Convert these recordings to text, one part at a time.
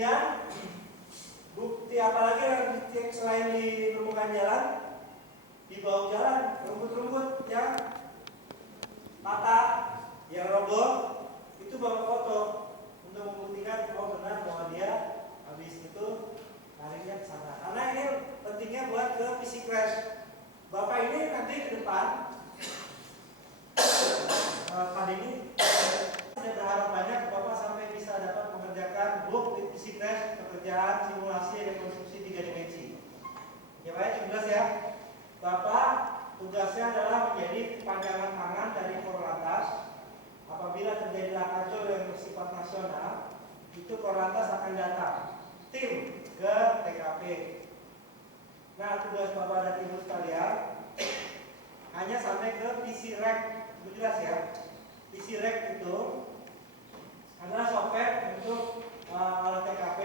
Kemudian bukti apa lagi yang dicek selain di permukaan jalan? Di bawah jalan, rumput-rumput yang patah, yang roboh, itu bawa foto untuk membuktikan oh benar bahwa dia habis itu larinya ke sana. Karena ini pentingnya buat ke PC crash. Bapak ini nanti ke depan pada ini saya berharap banyak Bapak sampai bisa dapat mengerjakan book with PC crash, pekerjaan simulasi rekonstruksi 3 dimensi. Ya Pak, jelas ya. Bapak tugasnya adalah menjadi panjangan tangan dari Korlantas. Apabila terjadilah kacau yang bersifat nasional, itu Korlantas akan datang tim ke TKP. Nah, tugas Bapak dan Ibu sekalian hanya sampai ke PC rack. Itu jelas ya. PC rack itu adalah software untuk alat TKP.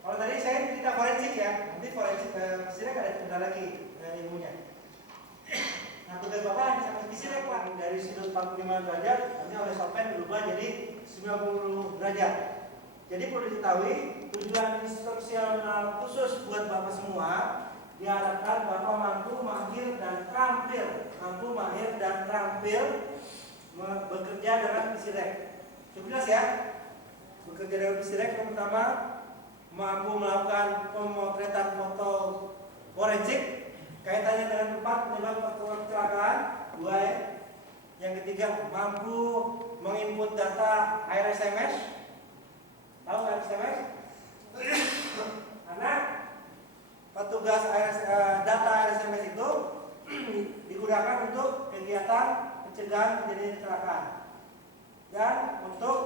Kalau tadi saya cerita forensik ya, nanti forensik PC rack ada lagi ilmunya. Nah, tugas Bapak hanya sampai PC rack Pak. Dari sudut 45 derajat nanti oleh software berubah jadi 90 derajat. Jadi perlu diketahui tujuan instruksional khusus buat Bapak semua diharapkan Bapak mampu mahir dan terampil bekerja dengan PC rack. Cukup jelas ya? Bekerja dengan PC rack yang pertama mampu melakukan pemotretan foto forensik kaitannya dengan tempat penyebab kecelakaan 2 ya. Yang ketiga mampu menginput data air SMS. Tahu air SMS? Karena petugas data RSMS itu digunakan untuk kegiatan pencegahan terjadinya kecelakaan dan untuk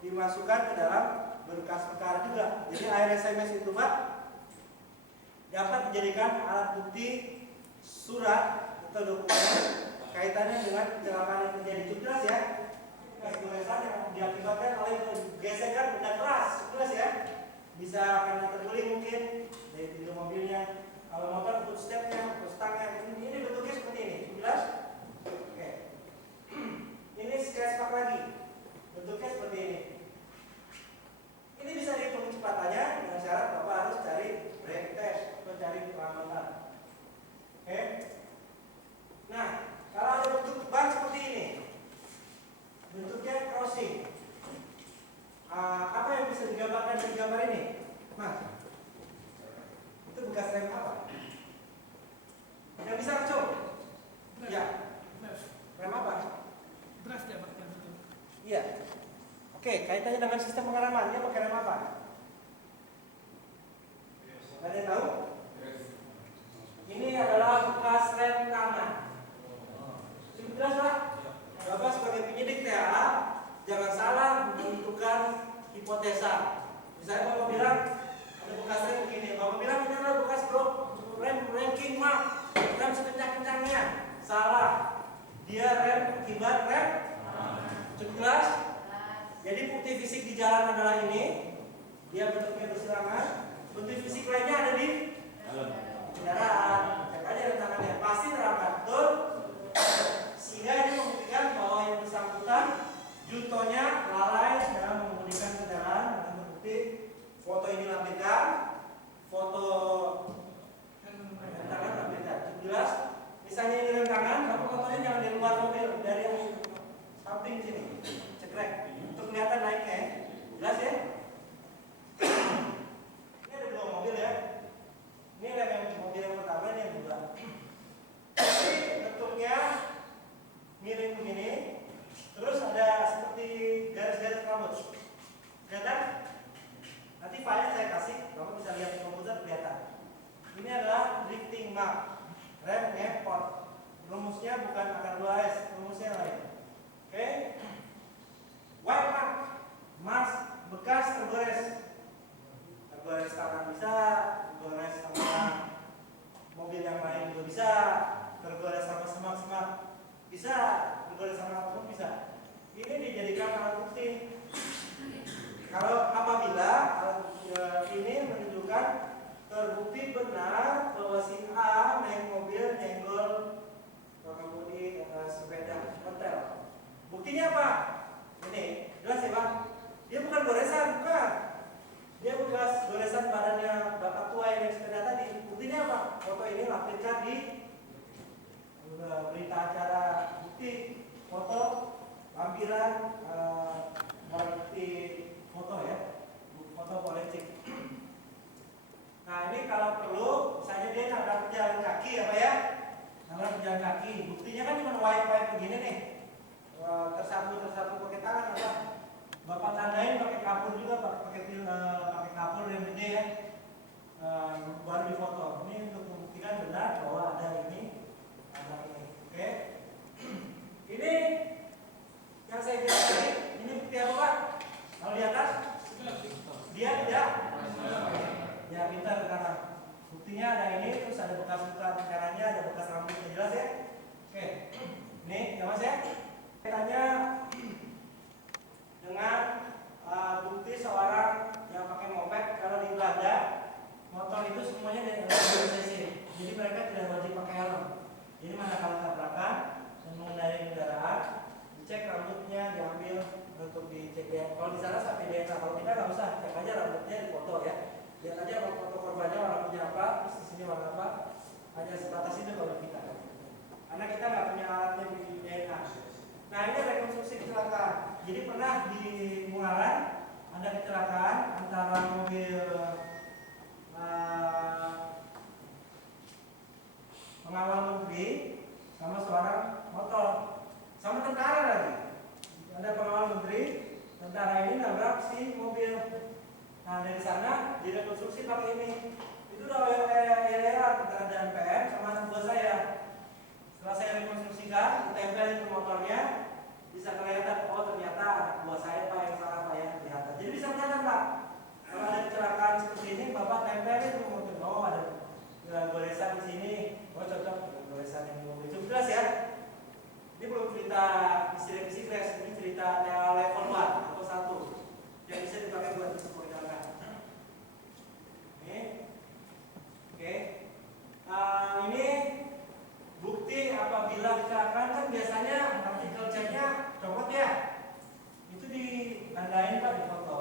dimasukkan ke dalam berkas perkara juga. Jadi RSMS itu Pak dapat dijadikan alat bukti surat atau dokumen kaitannya dengan kecelakaan yang terjadi. Jelas ya? Kesulitan yang diakibatkan oleh gesekan benda keras, jelas ya? Bisa karena terguling mungkin dari pintu mobilnya, kalau motor footstepnya, stangnya, ini bentuknya seperti ini, jelas? Oke. Ini sketchpak lagi, bentuknya seperti ini. Ini bisa dihitung kecepatannya dengan syarat Bapak harus cari brake test atau cari perlambatan. Oke. Nah, kalau ada bentuk ban seperti ini, bentuknya crossing. Apa yang bisa digambarkan dari gambar ini? Mas, itu bekas rem apa? Yang bisa kacau? Ya. Rem apa? Beras ya Pak, yang itu. Iya. Oke, kaitannya dengan sistem pengaraman, dia pakai rem apa? Ada yang tahu? Ini adalah bekas rem kanan. Jelas Pak? Bapak sebagai penyidik TA jangan salah menentukan hipotesa. Misalnya Bapak bilang ada bekas rem begini, Bapak bilang ini adalah bekas rem ranking mark, rem sekencang-kencangnya. Salah. Dia rem akibat rem. Cukup jelas? Jadi bukti fisik di jalan adalah ini. Dia bentuknya bersilangan. Bukti fisik lainnya ada di kendaraan. Cek aja rentangannya. Pasti terangkat. Betul? Sehingga ini membuktikan bahwa yang bersangkutan jutonya lalai dalam mengemudikan kendaraan dengan terbukti foto ini lampirkan, foto rentangan lampirkan. Jelas? Misalnya ini rentangan, kamu fotonya jangan di luar mobil, dari yang samping sini, cekrek, untuk kelihatan naiknya. Jelas ya? Ini ada 2 mobil ya. Ini rem yang mobil yang pertama, ini yang kedua. Bentuknya miring begini, terus ada seperti garis-garis rambut. Kelihatan? Nanti file saya kasih, Bapak bisa lihat di komputer kelihatan. Ini adalah drifting mark, rem ngepot. Rumusnya bukan akar 2S, rumusnya lain. Oke? White mark, mas bekas tersapu pakai tangan apa? Bapak tandain pakai kapur juga, pakai kapur yang gede ya. Baru difoto. Ini untuk membuktikan benar bahwa ada ini, ada ini. Oke. Ini yang saya bilang tadi, ini bukti apa Pak? Kalau di atas, dia tidak. Ya pintar sekarang. Buktinya ada ini, terus ada bekas luka caranya, ada bekas rambutnya, jelas ya? Oke. Ini, ya Mas ya? Tanya dengan bukti seorang yang pakai moped. Kalau di Belanda motor itu semuanya dari cc, jadi mereka tidak wajib pakai helm. Jadi manakala tabrakan dan mengendarai kendaraan, dicek rambutnya, diambil untuk dicek ya. Kalau di sana sampai DNA, kalau kita nggak usah, cek aja rambutnya di foto ya. Lihat aja foto korbannya warnanya apa, terus di sini warna apa. Hanya sebatas itu kalau kita. Karena kita nggak punya alatnya di DNA. Nah ini rekonstruksi kecelakaan. Jadi pernah di Muaran ada kecelakaan antara mobil pengawal menteri sama seorang motor, sama tentara lagi. Ada pengawal menteri, tentara ini nabrak si mobil. Nah dari sana direkonstruksi pakai ini. Itu udah LLR antara DPR sama anak buah saya. Setelah saya rekonstruksikan, ditempel itu motornya, bisa kelihatan, oh ternyata anak buah saya Pak yang salah Pak yang kelihatan. Jadi bisa kelihatan Pak. Kalau ada kecelakaan seperti ini, Bapak tempel itu mobil, oh ada goresan di sini, oh cocok dengan goresan yang di mobil. Itu jelas ya. Ini belum cerita isi crash, ini cerita level 1 atau 1 yang bisa dipakai buat perjalanan. Ini, oke. Ini bukti apabila kecelakaan kan biasanya artikel ceknya copot ya. Itu ditandain Pak di foto.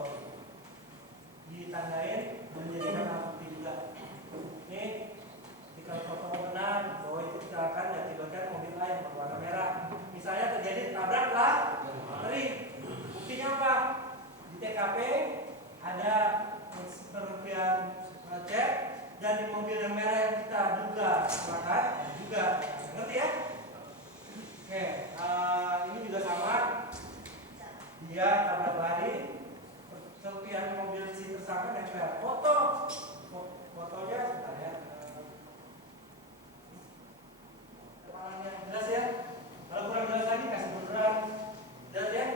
Ditandain dan menjadi bukti juga. Ini jika foto benar bahwa itu kecelakaan diakibatkan mobil A yang berwarna merah. Misalnya terjadi tabrak lah, teri. Buktinya apa? Di TKP ada pengertian cek dan di mobil yang merah yang kita duga kecelakaan juga. Ngerti ya? Oke, ini juga sama. Dia tabrak lari. Serpihan mobil si tersangka nempel. Fotonya sebentar ya. Kepalanya jelas ya. Kalau kurang jelas lagi kasih beneran. Jelas ya.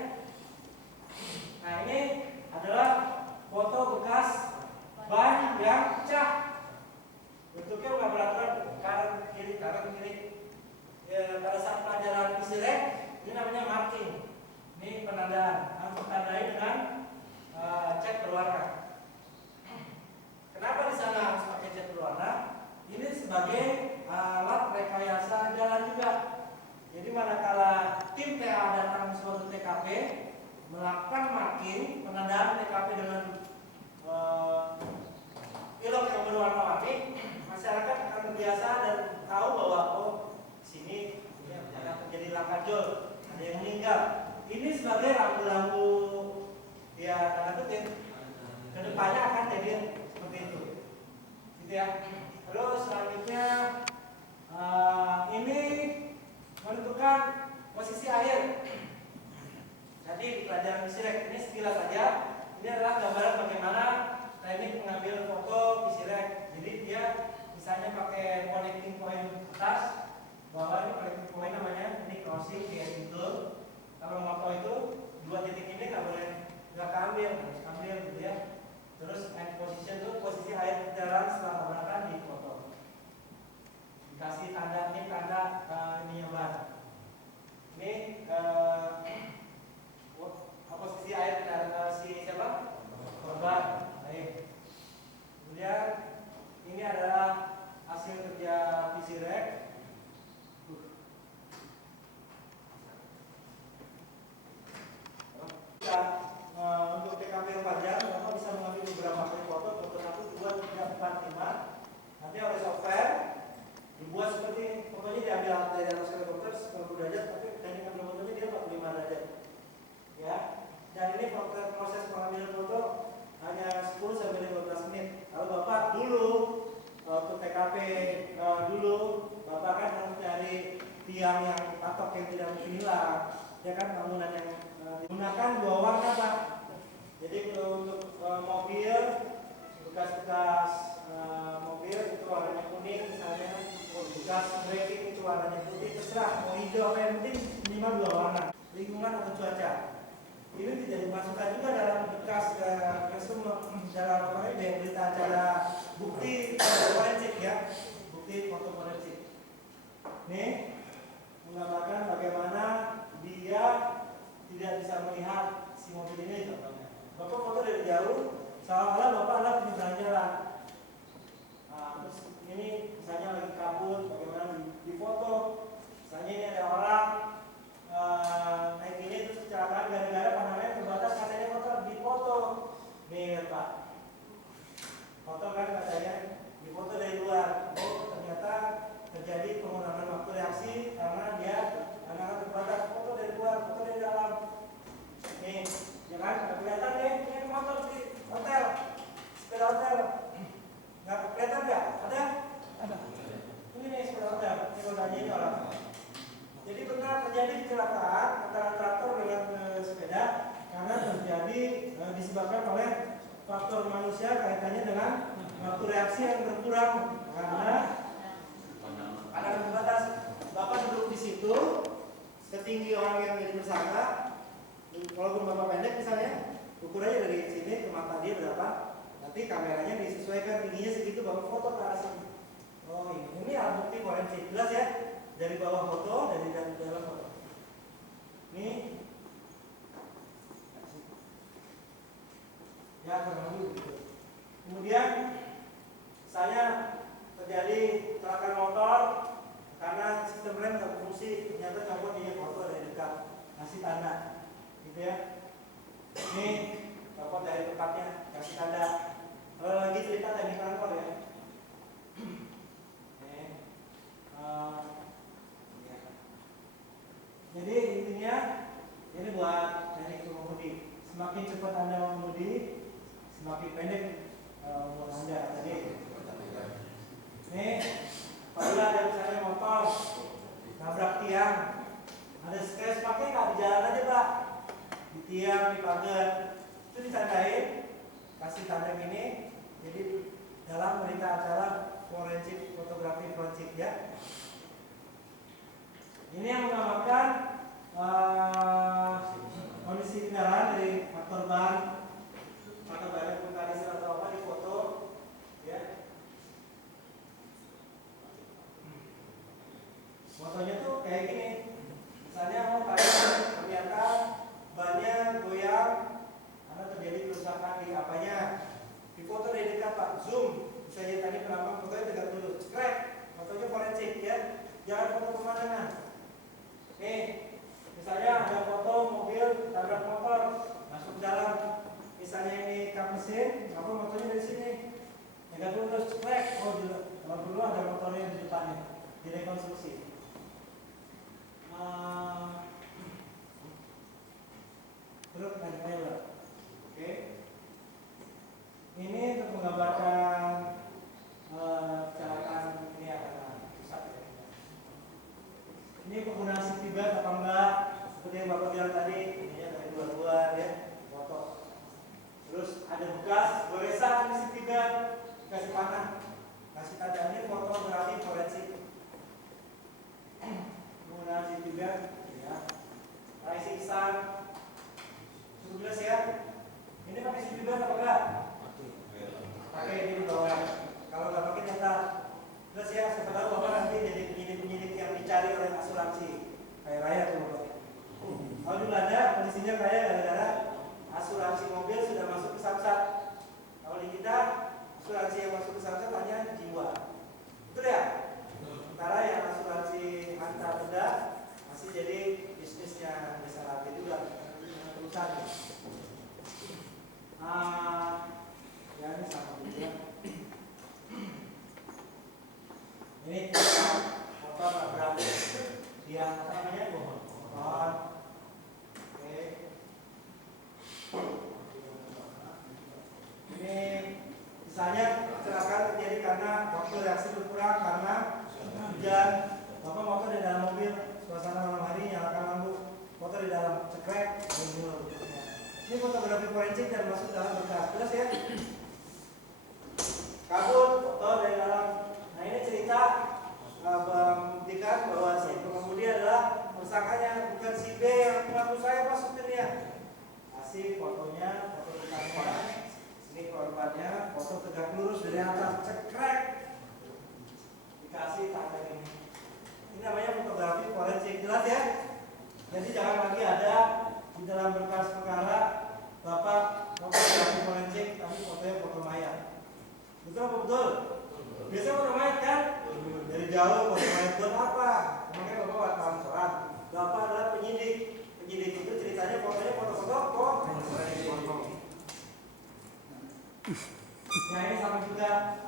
Nah ini adalah foto bekas ban yang pecah. Bentuknya nggak beraturan kanan kiri. Ya, pada saat pelajaran Isilek ini namanya marking. Ini penandaan. Harus ditandai dengan cat berwarna. Kenapa di sana harus pakai cat berwarna? Ini sebagai alat rekayasa jalan juga. Jadi manakala tim TA datang ke suatu TKP melakukan marking, penandaan TKP dengan ilok yang berwarna-warni, masyarakat akan terbiasa dan tahu bahwa sini akan terjadi lakajol, ada yang meninggal. Ini sebagai rambu-rambu ya tanda kutip, kedepannya akan jadi seperti itu, gitu ya. Terus selanjutnya ini menentukan posisi air. Jadi di pelajaran Isilek ini sekilas saja. Ini adalah gambaran bagaimana teknik mengambil foto Isilek. Jadi dia misalnya pakai connecting point atas, bahwa ini connecting point namanya, ini crossing dia itu. Kalau moto itu dua titik ini nggak keambil, harus ambil gitu ya. Terus end position itu posisi air jalan setelah tabrakan di foto. Dikasih tanda ini tanda ini yang ban. Ini posisi air si siapa? Korban. bekas-bekas mobil itu warnanya kuning misalnya, bekas braking itu warnanya putih, terserah mau hijau apa yang penting minimal 2 warna. Lingkungan atau cuaca ini tidak dimasukkan juga dalam bekas dalam berita acara bukti forensik ya, bukti foto forensik. Ini menggambarkan bagaimana dia tidak bisa melihat si mobil ini contohnya. Bapak foto dari jauh, seolah-olah Bapak adalah penyeberang jalan. Nah, terus ini misalnya lagi kabut, bagaimana di foto. Misalnya ini ada orang naik ini terus kecelakaan gara-gara pandangannya terbatas, katanya foto di foto. Nih lihat Pak, foto kan katanya di foto dari luar. Oh ternyata terjadi pengurangan waktu reaksi karena dia pandangan terbatas. Foto dari luar, foto dari dalam. Nih, ya kan? Nggak kelihatan nih, ini motor di hotel, sepeda hotel. Nggak kelihatan nggak? Ada? Ada. Ini nih sepeda hotel, ini rodanya ini orang. Jadi benar terjadi kecelakaan antara traktor dengan sepeda karena terjadi disebabkan oleh faktor manusia kaitannya dengan waktu reaksi yang berkurang karena pandangan terbatas. Bapak duduk di situ, setinggi orang yang jadi tersangka. Walaupun Bapak pendek misalnya, ukur aja dari sini ke mata dia berapa, nanti kameranya disesuaikan tingginya segitu, Bapak foto ke arah sini. Oh ini alat bukti forensik, jelas ya, dari bawah foto, dari dalam foto. Ini ya kurang lebih begitu. Kemudian saya terjadi kecelakaan motor karena sistem rem nggak berfungsi, ternyata copot ini foto dari dekat, ngasih tanda. Gitu ya. Ini telepon dari tempatnya, kasih tanda. Kalau lagi cerita teknik kantor ya. Ya. Jadi intinya ini buat teknik mengemudi. Semakin cepat Anda mengemudi, semakin pendek umur Anda. Tadi. Ini apabila ada misalnya motor nabrak tiang, ada stres, pakai nggak di jalan aja Pak? Di tiang, di pagar, itu ditandain, kasih tanda ini. Jadi dalam berita acara forensik, fotografi forensik ya. Ini yang menggambarkan kondisi kendaraan dari faktor ban vulkanisme atau apa di foto ya. Fotonya tuh kayak gini. Misalnya mau ternyata bannya goyang karena terjadi kerusakan di apanya. Di foto dari dekat Pak, zoom. Misalnya tadi penampang fotonya dekat dulu, cekrek. Fotonya forensik ya. Jangan foto pemandangan. Nih, misalnya ada foto mobil tabrak motor masuk ke dalam. Misalnya ini kap mesin, apa motornya dari sini. Dekat dulu terus cekrek. Oh, kalau perlu ada motornya di depannya. Direkonstruksi. Terus lanjutnya. Oke. Ini untuk menggambarkan kecelakaan ini akan rusak ya. Ini penggunaan safety belt apa enggak? Seperti yang Bapak bilang tadi, ininya dari luar ya, foto. Terus ada bekas goresan di safety belt, kasih panah, kasih tanda ini fotografi forensik. Penggunaan safety belt, ya. Rising sun, cukup jelas ya. Ini pakai safety belt apa enggak? Pakai di bawah. Kalau nggak pakai nyata. Terus ya, siapa tahu Bapak nanti jadi penyidik-penyidik yang dicari oleh asuransi. Kayak raya tuh Bapak. Kalau dulu ada kondisinya kaya gara-gara asuransi mobil sudah masuk ke Samsat. Kalau di kita asuransi yang masuk ke Samsat hanya jiwa. Betul ya? Sementara yang asuransi harta benda masih jadi bisnisnya desa rapi juga perusahaan. Ya ini sama juga. Ini motor nabrak tiang apa namanya pohon. Oke. Ini misalnya kecelakaan terjadi karena waktu reaksi berkurang karena hujan. Bapak motor di dalam mobil, suasana malam hari nyalakan lampu, motor di dalam cekrek, mundur. Ini fotografi forensik dan masuk dalam berkas. Jelas ya? atau tegak lurus dari atas cekrek dikasih tanda ini. Ini namanya fotografi forensik, jelas ya? Jadi jangan lagi ada di dalam berkas perkara Bapak fotografi forensik tapi fotonya foto mayat. Betul apa betul? Biasa foto mayat kan? Dari jauh foto mayat buat apa? Makanya Bapak wartawan surat. Bapak adalah penyidik. Penyidik itu ceritanya fotonya foto-foto forensik. Nah ini sama juga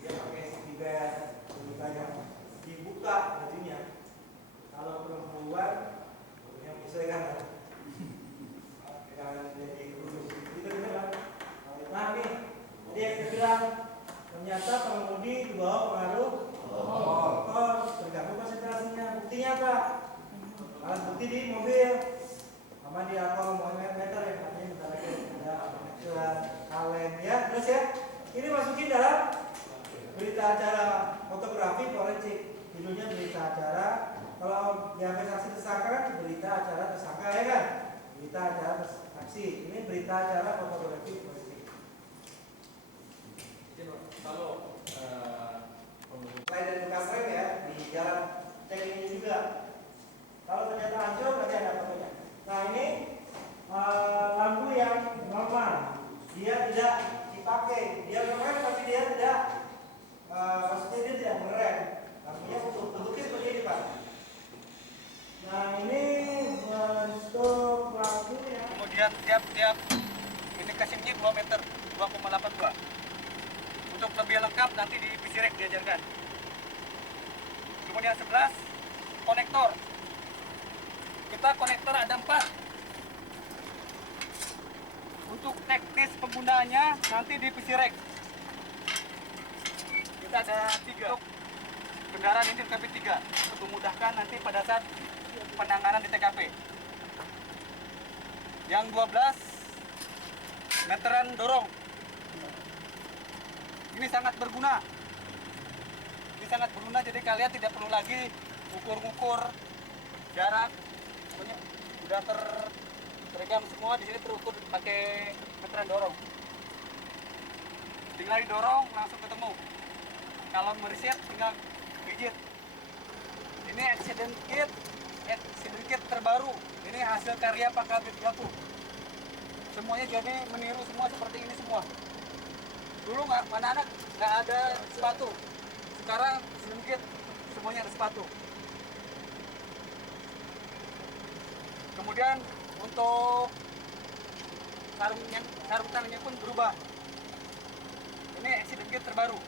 dia pakai safety belt, ceritanya dibuka bajunya. Kalau perempuan yang bisa kan, jangan jadi guru. Itu benar. Nah nih, tadi yang saya bilang ternyata pengemudi di bawah pengaruh alkohol, terganggu konsentrasinya. Buktinya apa? Alat bukti di mobil, sama di alkohol meter yang katanya bentar lagi ada kalen ya, terus ya. Ini masukin dalam berita acara fotografi forensik. Judulnya berita acara. Kalau diambil saksi tersangka kan berita acara tersangka ya kan? Berita acara saksi. Ini berita acara fotografi forensik. Kalau Selain dari bekas rem ya, di jalan cek ini juga. Kalau ternyata hancur berarti ada fotonya. Nah ini lampu yang normal, dia tidak dipakai. Dia keren tapi dia tidak, maksudnya dia tidak merem. Lampunya utuh. Bentuknya seperti ini Pak. Nah ini untuk lampu ya. kemudian tiap indikasinya 2 meter, 2,82. Untuk lebih lengkap nanti di Pisirek diajarkan. Kemudian 11 konektor. Kita konektor ada 4. Untuk teknis penggunaannya nanti di Pisirek. Kita ada 3. Untuk kendaraan ini TKP 3 untuk memudahkan nanti pada saat penanganan di TKP. Yang 12 meteran dorong. Ini sangat berguna. Ini sangat berguna, jadi kalian tidak perlu lagi ukur-ukur jarak. Pokoknya udah terekam semua di sini, terukur pakai meteran dorong. Tinggal didorong langsung ketemu. Kalau mereset tinggal pijit. Ini accident kit terbaru. Ini hasil karya Pak Kabid Gaku. Semuanya jadi meniru semua seperti ini semua. Dulu anak-anak nggak ada sepatu. Sekarang sedikit semuanya ada sepatu. Kemudian untuk sarung tangannya pun berubah. Ini accident kit terbaru.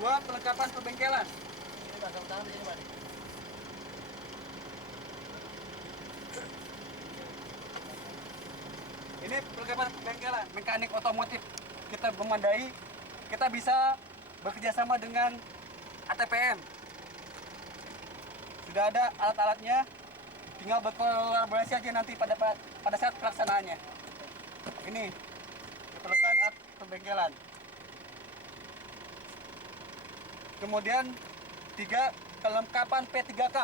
2 perlengkapan perbengkelan. Ini sarung tangan di sini, Pak. Ini perlengkapan perbengkelan, mekanik otomotif. Kita memandai, kita bisa bekerjasama dengan ATPM. Sudah ada alat-alatnya, tinggal berkolaborasi aja nanti pada saat pelaksanaannya. Ini diperlukan alat perbengkelan. Kemudian 3 kelengkapan P3K.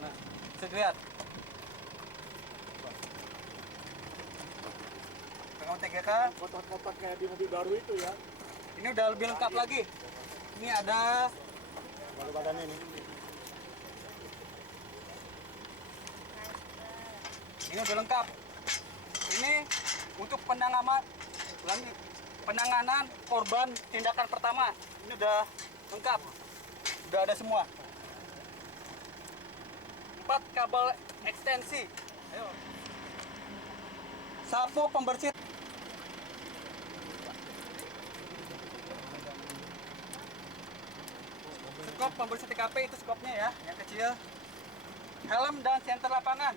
Nah, bisa dilihat. Kelengkapan P3K. Kotak-kotak kayak di mobil baru itu ya. Ini udah lebih lengkap lagi. Ini ada Baru badannya ini. Ini udah lengkap. Ini untuk penanganan korban tindakan pertama. Ini udah lengkap. Udah ada semua. 4 kabel ekstensi. Ayo. Sapu pembersih. Skop pembersih TKP itu skopnya ya, yang kecil. Helm dan senter lapangan.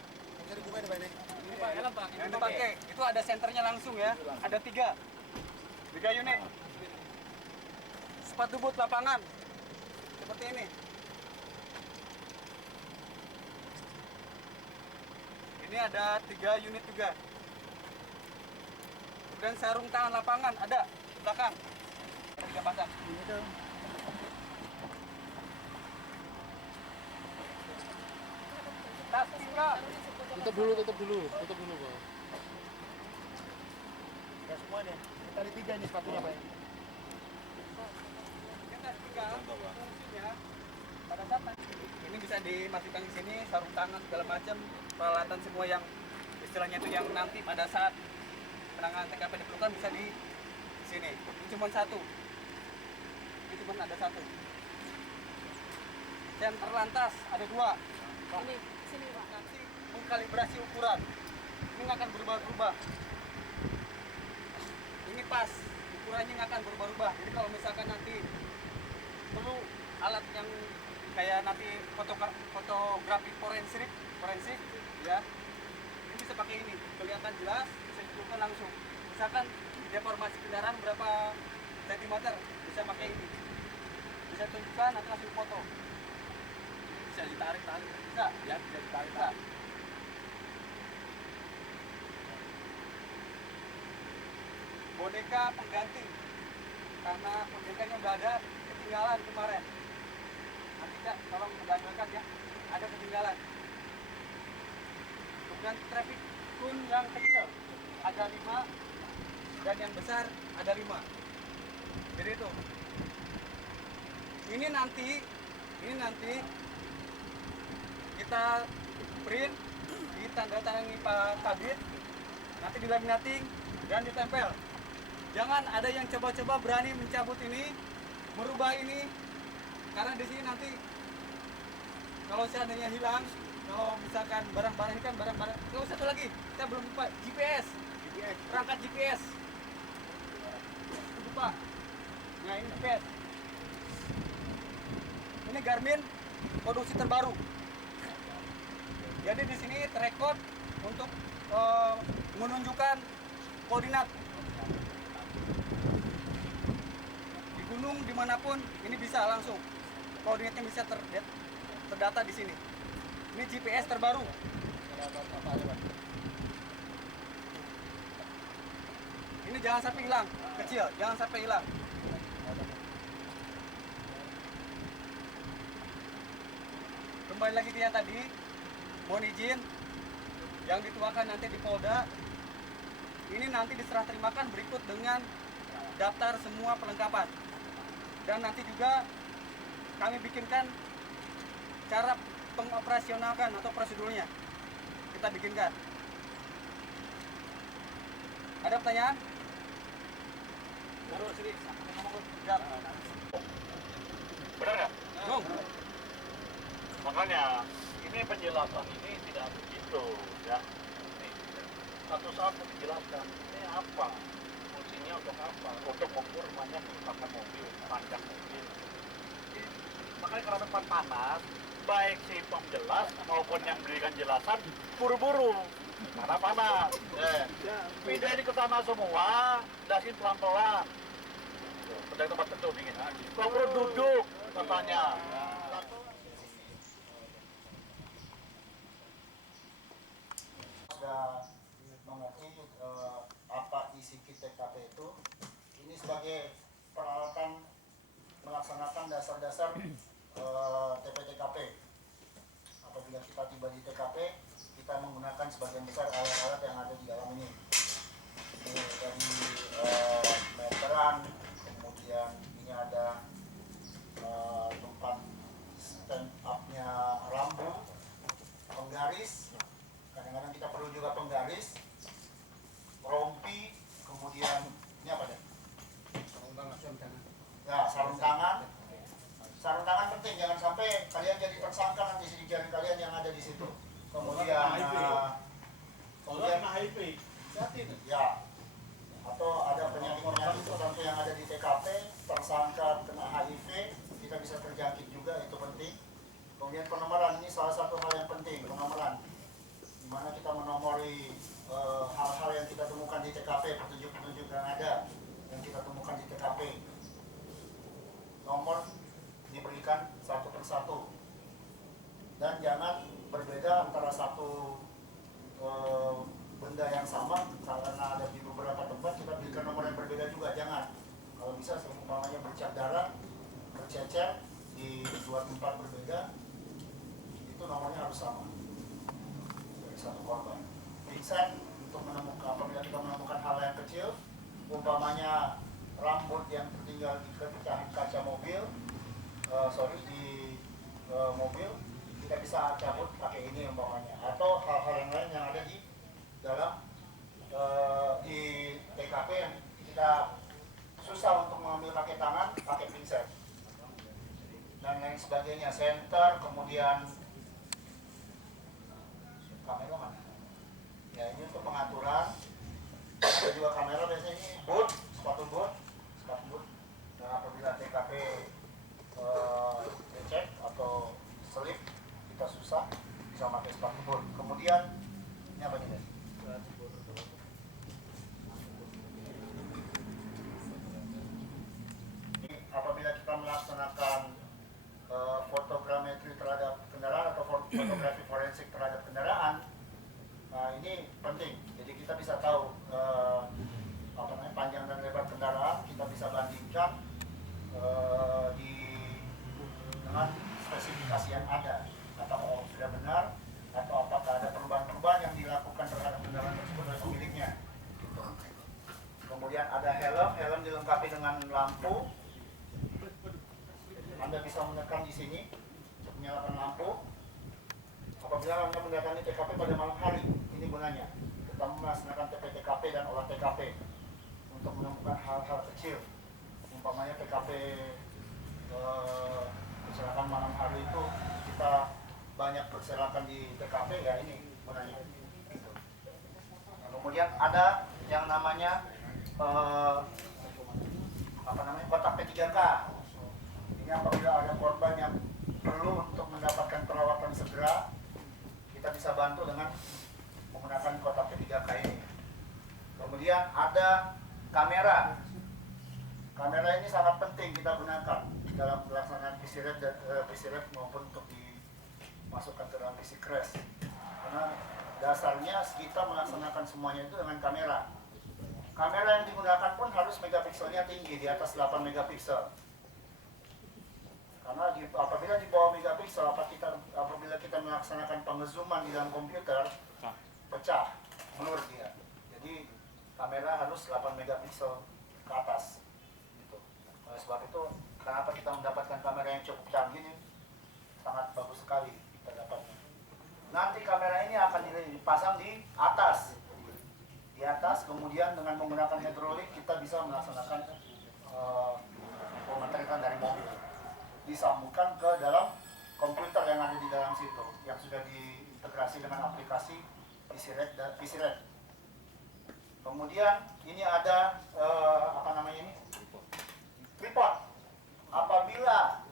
Yang dipakai itu ada senternya langsung ya, ada 3 unit. Sepatu boot lapangan seperti ini. Ini ada 3 unit juga. Kemudian sarung tangan lapangan ada di belakang. Ada 3 pasang. Tas tinggal. Tutup dulu, Bang. semua nih. Tadi 3 nih sepatunya Pak. Kita tinggal fungsinya pada saat ini bisa dimasukkan di sini sarung tangan segala macam peralatan semua yang istilahnya itu yang nanti pada saat penanganan TKP diperlukan bisa di sini. Ini cuma satu. Ini cuma ada satu. Dan terlantas ada 2. Ini sini Pak. Nanti mengkalibrasi ukuran. Ini nggak akan berubah-ubah. Ini pas, ukurannya nggak akan berubah-ubah. Jadi kalau misalkan nanti perlu alat yang kayak nanti fotografi forensik, ya, ini bisa pakai ini. Kelihatan jelas, bisa ditunjukkan langsung. Misalkan deformasi kendaraan berapa sentimeter, bisa pakai ini. Bisa tunjukkan, nanti langsung foto. Bisa ditarik, bisa, ya, bisa ditarik. Bisa. Boneka pengganti karena bonekanya udah ada ketinggalan kemarin. Nanti Kak, tolong mengajarkan ya, ada ketinggalan. Kemudian traffic cone yang kecil ada 5 dan yang besar ada 5. Jadi itu. Ini nanti kita print, ditandatangani Pak Kabit, nanti dilaminating dan ditempel. Jangan ada yang coba-coba berani mencabut ini, merubah ini, karena di sini nanti kalau seandainya hilang, kalau misalkan barang-barang ini kan barang-barang, kalau satu lagi, kita belum lupa GPS, perangkat GPS. Lupa. Nah ini GPS. Ini Garmin produksi terbaru. Jadi di sini terekod untuk menunjukkan koordinat. Gunung dimanapun ini bisa langsung koordinatnya bisa terdata di sini. Ini GPS terbaru. Ini jangan sampai hilang, kecil, jangan sampai hilang. Kembali lagi dia tadi, mohon izin yang dituakan nanti di Polda. Ini nanti diserah terimakan berikut dengan daftar semua perlengkapan. Dan nanti juga kami bikinkan cara pengoperasionalkan atau prosedurnya. Kita bikinkan. Ada pertanyaan? Terus sini. Siap. Benar nggak? Dong. Makanya ini penjelasan ini tidak begitu ya. Satu-satu dijelaskan ini apa, fungsinya untuk apa, untuk mengukur banyak kerusakan mobil, panjang mobil. Jadi, makanya karena depan panas, baik si pemjelas maupun yang berikan jelasan buru-buru karena panas. Pindah ini ke sana semua, dasin pelan-pelan. Dari tempat teduh dingin. Kamu duduk katanya. Sudah mengerti apa isi kit TKP itu. Ini sebagai peralatan melaksanakan dasar-dasar TP-TKP. Apabila kita tiba di TKP, kita menggunakan sebagian besar alat-alat yang ada di dalam ini. Ini dari meteran, kemudian ini ada tempat stand up-nya rambu, penggaris. Kadang-kadang kita perlu juga penggaris, rompi, kemudian ini apa deh? Ya, sarung tangan. Sarung tangan penting, jangan sampai kalian jadi tersangka nanti di jari kalian yang ada di situ. Kemudian, kemudian HIV. ya, atau ada penyakit-penyakit tertentu yang ada di TKP, tersangka kena HIV, kita bisa terjangkit juga, itu penting. Kemudian penomoran, ini salah satu hal yang penting, penomoran. Di mana kita menomori hal-hal yang kita temukan di TKP, petunjuk-petunjuk yang ada yang kita temukan di TKP. Nomor diberikan satu persatu dan jangan berbeda antara satu benda yang sama, karena ada di beberapa tempat kita berikan nomor yang berbeda juga, jangan. Kalau bisa seumpamanya bercak darah, bercecer di dua tempat berbeda, itu nomornya harus sama dari satu korban. Pingsan untuk menemukan, apabila kita menemukan hal yang kecil, umpamanya rambut yang tertinggal di pecahan kaca mobil, mobil, kita bisa cabut pakai ini umpamanya, atau hal-hal yang lain yang ada di dalam di TKP yang kita susah untuk mengambil pakai tangan, pakai pinset dan lain sebagainya, senter, kemudian kamera mana? Ya ini untuk pengaturan. Ada juga kamera biasanya ini boot, sepatu boot, dan apabila TKP becek atau selip, kita susah bisa pakai sepatu boot. Kemudian ini apa nih? Apabila kita melaksanakan fotogrametri terhadap kendaraan atau fotografi forensik terhadap kendaraan, ini penting. Jadi kita bisa tahu panjang dan lebar kendaraan, kita bisa bandingkan dengan spesifikasi yang ada, apakah sudah benar atau apakah ada perubahan-perubahan yang dilakukan terhadap kendaraan tersebut oleh pemiliknya. Kemudian ada helm dilengkapi dengan lampu. Anda bisa menekan di sini untuk menyalakan lampu. Apabila Anda mendatangi TKP pada malam hari, ini gunanya. Kita melaksanakan TKP dan olah TKP untuk menemukan hal-hal kecil. Umpamanya TKP kecelakaan malam hari itu kita banyak berserakan di TKP, ya ini gunanya. Nah, kemudian ada yang namanya kotak P3K. Ini apabila ada korban yang perlu untuk mendapatkan perawatan segera, kita bisa bantu dengan menggunakan kotak P3K ini. Kemudian ada kamera. Kamera ini sangat penting kita gunakan dalam pelaksanaan PC-Ref maupun untuk dimasukkan ke dalam PC Crash. Karena dasarnya kita melaksanakan semuanya itu dengan kamera. Kamera yang digunakan pun harus megapikselnya tinggi, di atas 8 megapiksel. Karena apabila di bawah megapiksel, apabila kita melaksanakan pengezooman di dalam komputer, pecah, blur dia. Jadi kamera harus 8 megapiksel ke atas. Gitu. Oleh sebab itu, kenapa kita mendapatkan kamera yang cukup canggih ini, sangat bagus sekali kita dapatnya. Nanti kamera ini akan dipasang di atas. Di atas, kemudian dengan menggunakan hidrolik kita bisa melaksanakan pemotretan dari mobil. Disambungkan ke dalam komputer yang ada di dalam situ, yang sudah diintegrasi dengan aplikasi PC-Ref dan PC-Ref. Kemudian ini ada tripod. Apabila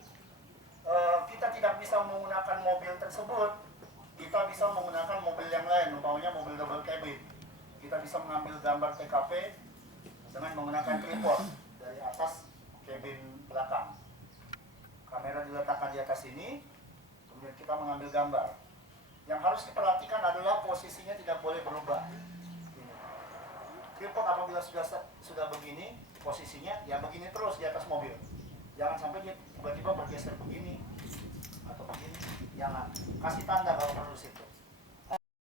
kita tidak bisa menggunakan mobil tersebut, kita bisa menggunakan mobil yang lain, umpamanya mobil double cabin. Kita bisa mengambil gambar TKP dengan menggunakan tripod dari atas cabin belakang. Kamera diletakkan di atas ini, kemudian kita mengambil gambar. Yang harus diperhatikan adalah posisinya tidak boleh berubah. Tripod apabila sudah begini, posisinya ya begini terus di atas mobil. Jangan sampai dia tiba-tiba bergeser begini atau begini. Jangan. Kasih tanda kalau perlu situ.